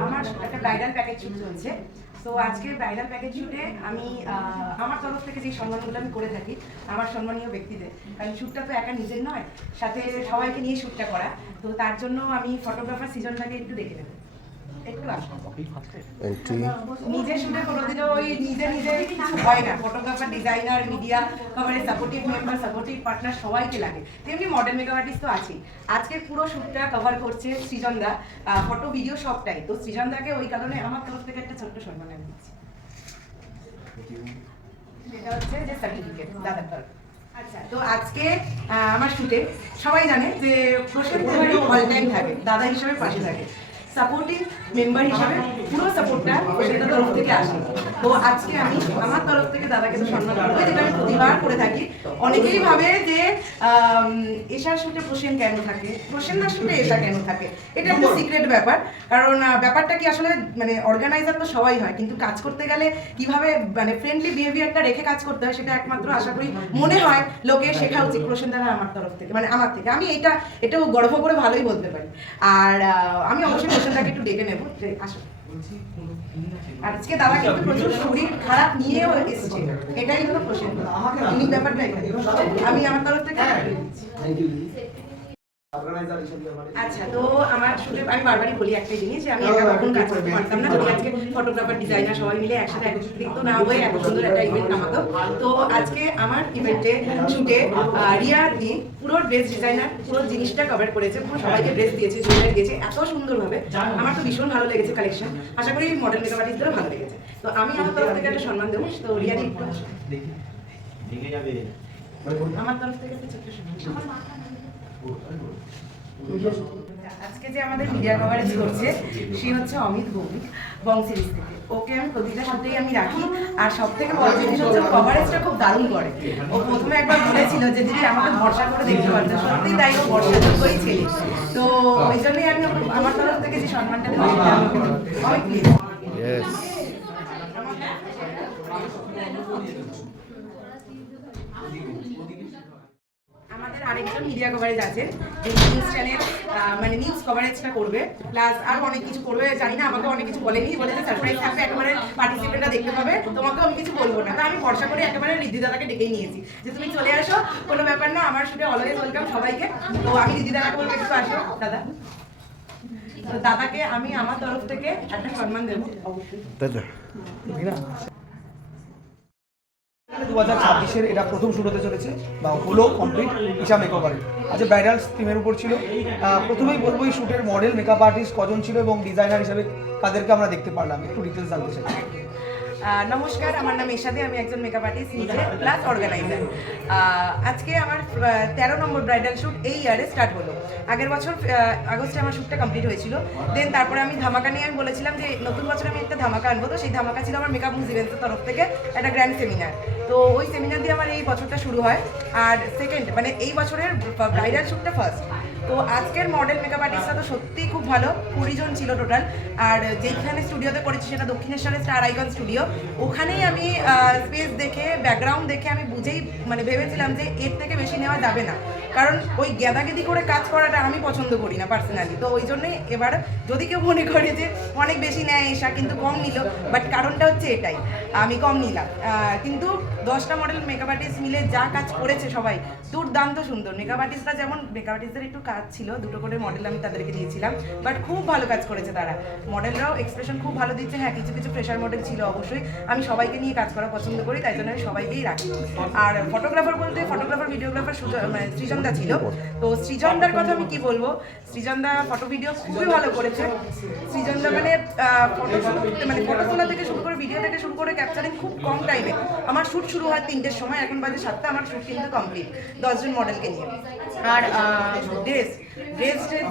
আমার একটা bridal package shoot চলছে। তো আজকে ব্রাইডাল প্যাকেজ শুটে আমি আমার তরফ থেকে যে সম্মানগুলো আমি করে থাকি আমার সম্মানীয় ব্যক্তিদের, কারণ শ্যুটটা তো একা নিজের নয়, সাথে সবাইকে নিয়ে শ্যুটটা করা। তো তার জন্য আমি ফটোগ্রাফার সৃজনটাকে একটু দেখে নেব। একটু আসবো। নিজে শুটে কোনোদিনও ওই নিজে কিছু হয় না। Photographer, designer, media coverage, supportive member, supportive partner সবাইকে লাগে। তেমনি মডেল মেকআপ আর্টিস্ট তো আছেই। আজকে পুরো শ্যুটটা কভার করছে সৃজনদা, ফটো ভিডিও সবটাই। তো সৃজনদাকে ওই কারণে আমার তরফ থেকে একটা ছোট্ট সম্মান আমি দিচ্ছি। এটা হচ্ছে যে সার্টিফিকেট দাদার তরফ। আচ্ছা, তো আজকে আমার শুটে সবাই জানে যে প্রসেনজিৎ অল টাইম থাকে, দাদা হিসেবে পাশে থাকে, সাপোর্টিভ মেম্বার হিসেবে পুরো সাপোর্টটা সেটার তরফ থেকে আসে। তো আজকে আমি আমার তরফ থেকে দাদাকে তো সম্মান করবো, যেটা আমি প্রতিবার করে থাকি। অনেকেই ভাবে যে এশার শুটে প্রসেন কেন থাকে, প্রসেনদার শুটে এশা কেন থাকে, এটা একটা সিক্রেট ব্যাপার। কারণ ব্যাপারটা কি আসলে মানে অর্গানাইজার তো সবাই হয়, কিন্তু কাজ করতে গেলে কিভাবে মানে ফ্রেন্ডলি বিহেভিয়ারটা রেখে কাজ করতে হয় সেটা একমাত্র আশা করি মনে হয় লোকের শেখা উচিত প্রসেনদার আমার তরফ থেকে, মানে আমার থেকে। আমি এটাও গর্ব করে ভালোই বলতে পারি। আর আমি অবশ্যই প্রসেনদাকে একটু ডেকে নেবো, আসো। আজকে দাদা কিন্তু প্রচুর শরীর খারাপ নিয়েও এসেছে, এটাই হলো প্রশ্ন, ইউনিক ব্যাপারটা এখানে। আমি আমার তরফ থেকে আচ্ছা, তো আমার শুধু আমি বারবারই বলি একটাই জিনিস যে আমি একা কখনো কাজ করতে পারতাম না যদি আজকে ফটোগ্রাফার, ডিজাইনার সবাই মিলে একসাথে একত্রিত না হয়ে এত সুন্দর একটা ইভেন্ট নামাতো। তো আজকে আমার ইভেন্টে শুটে রিয়া দি পুরো ড্রেস ডিজাইনার পুরো জিনিসটা কভার করেছে, পুরো সবাইকে ড্রেস দিয়েছে, জুয়েলারি দিয়েছে এত সুন্দরভাবে। আমার তো ভীষণ ভালো লেগেছে কালেকশন, আশা করি মডেল মেকআপ আর্টিস্টদেরও ভালো লেগেছে। তো আমি আমার তরফ থেকে একটা সম্মান দেবো। তো রিয়া দি একটু আমার তরফ থেকে একটা ছোট্ট সম্মান। আজকে যে আমাদের মিডিয়া কভারেজ করছে সে হচ্ছে অমিত ভৌমিক বংশিরিজ থেকে। ওকে আমি প্রতিটা শুটেই আমি রাখি, আর সব থেকে বড় জিনিস হচ্ছে কভারেজটা খুব দারুণ করে। ও প্রথমে একবার বলেছিল যে দিদি আমাকে ভরসা করে দেখতে পারতো, সত্যি তাই, ও ভরসাযোগ্যই ছেলে। তো ওই জন্যই আমি আমার তরফ থেকে যে সম্মানটা দেবো সেটা আমাকে দেবো। অমিত প্লিজ। আমাদের আরেকজন মিডিয়া কভারেজ আছেন যে নিউজ চ্যানেল মানে নিউজ কভারেজটা করবে, প্লাস আরো অনেক কিছু করবে, জানি না, আমাকে অনেক কিছু বলেনি, বলে যে সারপ্রাইজ থাকবে, একেবারে পার্টিসিপেন্টরা দেখতে পাবে, তোমাকে আমি কিছু বলবো না। তা আমি ভরসা করে একেবারে রিদ্ধি দাদাকে ডেকেই নিয়েছি যে তুমি চলে আসো, কোনো ব্যাপার না, আমার শুধু অলওয়েজ ওয়েলকাম সবাইকে। তো আমি রিদ্ধি দাদাকে বলবো একটু আসো দাদা। তো দাদাকে আমি আমার তরফ থেকে একটা সম্মান দেবো অবশ্যই। 2026-এর এটা প্রথম শুরু হতে চলেছে বা হলো কমপ্লিট ঈশা মেকওভারে। আজকে ব্রাইডাল থিমের উপর ছিল। প্রথমেই বলবো এই শ্যুটের মডেল মেকআপ আর্টিস্ট কজন ছিল এবং ডিজাইনার হিসেবে কাদেরকে আমরা দেখতে পারলাম, একটু ডিটেলস জানতে চাই। নমস্কার, আমার নাম এশাদে, আমি একজন মেকআপ আর্টিস্ট নিজে প্লাস অর্গানাইজার। আজকে আমার 13 নম্বর ব্রাইডাল শ্যুট এই ইয়ারে স্টার্ট হলো। আগের বছর আগস্টে আমার শ্যুটটা কমপ্লিট হয়েছিল। দেন তারপরে আমি ধামাকা নিয়ে আমি বলেছিলাম যে নতুন বছর আমি একটা ধামাকা আনবো। তো সেই ধামাকা ছিল আমার মেকআপ মুজ ইভেন্টসের তরফ থেকে একটা গ্র্যান্ড সেমিনার। তো ওই সেমিনার দিয়ে আমার এই বছরটা শুরু হয়। আর সেকেন্ড মানে এই বছরের ব্রাইডাল শ্যুটটা ফার্স্ট। তো আজকের মডেল মেকআপ আর্টিস্টরা তো সত্যিই খুব ভালো, 20 জন ছিল টোটাল। আর যেখানে স্টুডিওতে করেছি সেটা দক্ষিণেশ্বরের স্টার আইকন স্টুডিও। ওখানেই আমি স্পেস দেখে, ব্যাকগ্রাউন্ড দেখে আমি বুঝেই মানে ভেবেছিলাম যে এর থেকে বেশি নেওয়া যাবে না, কারণ ওই গেদাগেদি করে কাজ করাটা আমি পছন্দ করি না পার্সোনালি। তো ওই জন্যই এবার যদি কেউ মনে করে যে অনেক বেশি নেয় এসা কিন্তু কম নিল, বাট কারণটা হচ্ছে এটাই, আমি কম নিলাম। কিন্তু 10টা মডেল মেকআপ আর্টিস্ট মিলে যা কাজ করেছে সবাই দুর্দান্ত সুন্দর। মেকআপ আর্টিস্টরা যেমন, মেকআপ আর্টিস্টদের একটু কাজ ছিল, 2টো করে মডেল আমি তাদেরকে দিয়েছিলাম, বাট খুব ভালো কাজ করেছে তারা। মডেলরাও এক্সপ্রেশন খুব ভালো দিচ্ছে। হ্যাঁ, কিছু কিছু ফ্রেশার মডেল ছিল, অবশ্যই আমি সবাইকে নিয়ে কাজ করা পছন্দ করি, তাই জন্য আমি সবাইকেই রাখি। আর ফটোগ্রাফার বলতে ফটোগ্রাফার, ভিডিওগ্রাফার মানে সৃজনদা ছিল। তো সৃজনদার কথা আমি কি বলবো, সৃজনদা ফটো ভিডিও খুবই ভালো করেছে। সৃজনদা মানে ফটো তোলা থেকে শুরু করে, ভিডিও থেকে শুরু করে, ক্যাপচারিং খুব কম টাইমে। আমার শ্যুট শুরু হয় 3টের সময়, এখন বাজে 7টা, আমার শ্যুট কিন্তু কমপ্লিট 10 জন মডেলকে নিয়ে। আর ড্রেস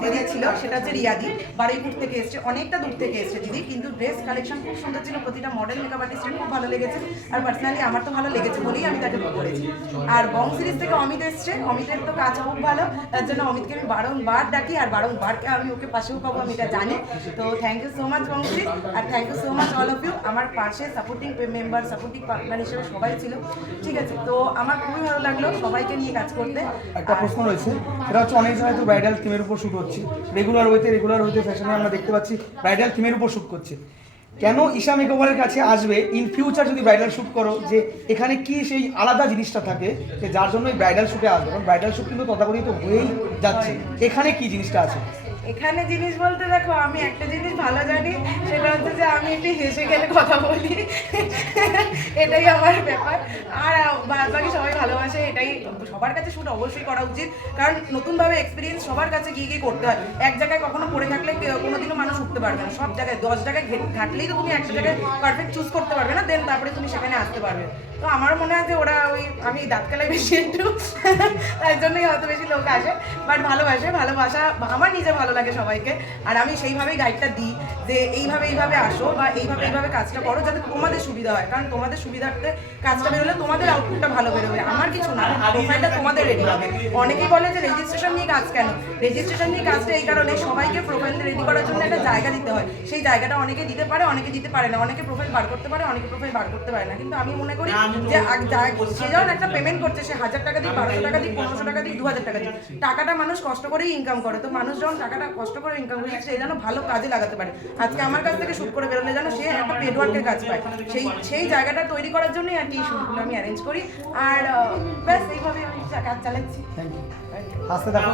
দিদি ছিল, সেটা হচ্ছে রিয়াদি, বারুইপুর থেকে এসছে, অনেকটা দূর থেকে এসছে দিদি, কিন্তু ড্রেস কালেকশন খুব সুন্দর ছিল। প্রতিটা মডেল মেকআপ আর্টিস্টের খুব ভালো লেগেছে, আর পার্সোনালি আমার তো ভালো লেগেছে বলেই আমি তাকে বুক করেছি। আর বং সিরিজ থেকে অমিত এসছে, অমিতের তো কাজ খুব ভালো, তার জন্য অমিতকে আমি বারংবার ডাকি, আর বারংবারকে আমি ওকে পাশেও পাবো, আমি এটা জানি। তো thank you so much Bong series, আর thank you so much all of you. আমার পাশে সাপোর্টিং মেম্বার, সাপোর্টিং পার্টনার হিসেবে সবাই ছিল, ঠিক আছে। তো আমার খুবই ভালো লাগলো সবাইকে নিয়ে কাজ করতে। একটা প্রশ্ন রয়েছে, এটা হচ্ছে অনেক সময় তো ব্রাইডাল থিম থিমের উপর শ্যুট হচ্ছে, রেগুলার ওয়েতে ফ্যাশনে আমরা দেখতে পাচ্ছি ব্রাইডাল থিমের উপর শ্যুট করছে। কেন ঈশা মেকওভারের কাছে আসবে ইন ফিউচার যদি ব্রাইডাল শ্যুট করো, যে এখানে কি সেই আলাদা জিনিসটা থাকে যে যার জন্য এই ব্রাইডাল শ্যুটে আসবে? কারণ ব্রাইডাল শ্যুট কিন্তু তথাকথিত হয়েই যাচ্ছে, এখানে কি জিনিসটা আছে? এখানে জিনিস বলতে দেখো, আমি একটা জিনিস ভালো জানি, সেটা হচ্ছে যে আমি একটু হেসে গেলে কথা বলি, এটাই আমার ব্যাপার। আর বাকি সবাই ভালোবাসে, এটাই সবার কাছে শুট অবশ্যই করা উচিত, কারণ নতুনভাবে এক্সপিরিয়েন্স সবার কাছে গিয়ে করতে হয়। এক জায়গায় কখনো পড়ে থাকলে কোনোদিনও মানুষ উঠতে পারবে না। সব জায়গায় 10 জায়গায় ঘাটলেই তো তুমি একটা জায়গায় পারফেক্ট চুজ করতে পারবে না, দেন তারপরে তুমি সেখানে আসতে পারবে। তো আমার মনে হয় যে ওরা আমি দাঁত কালাই বেশি একটু, তাই জন্যই হয়তো বেশি লোক আসে, বাট ভালোবাসা আমার নিজে ভালো লাগে সবাইকে। আর আমি সেইভাবেই গাইডটা দিই যে এইভাবে আসো বা এইভাবে কাজটা করো, যাতে তোমাদের সুবিধা হয়। কারণ তোমাদের সুবিধার্থে কাজটা বেরোলে তোমাদের আউটপুটটা ভালো বেরোবে, আমার কিছু না, প্রোফাইলটা তোমাদের রেডি হবে। অনেকেই বলে যে রেজিস্ট্রেশন নিয়ে কাজ কেন? রেজিস্ট্রেশন নিয়ে কাজটা এই কারণে, সবাইকে প্রোফাইল রেডি করার জন্য একটা জায়গা দিতে হয়। সেই জায়গাটা অনেকে দিতে পারে, অনেকে দিতে পারে না। অনেকে প্রোফাইল বার করতে পারে, অনেকে প্রোফাইল বার করতে পারে না। কিন্তু আমি মনে করি যে সে যখন একটা পেমেন্ট করছে, সে 1000 টাকা দিই, 1200 টাকা দিই, 1500 টাকা দিই, 2000 টাকা দিই, টাকাটা মানুষ কষ্ট করেই ইনকাম করে। তো মানুষ যখন টাকাটা কষ্ট করে ইনকাম করে, সে যেন ভালো কাজে লাগাতে পারে। আজকে আমার কাছ থেকে শুট করে বেরোলে যেন সে একটা পেড ওয়ার্কের কাজ পায়, সেই জায়গাটা তৈরি করার জন্যই আর কি শুটগুলো আমি অ্যারেঞ্জ করি। আর ব্যাস এইভাবে আমি কাজ চালাচ্ছি। Thank you. আসতে থাকো।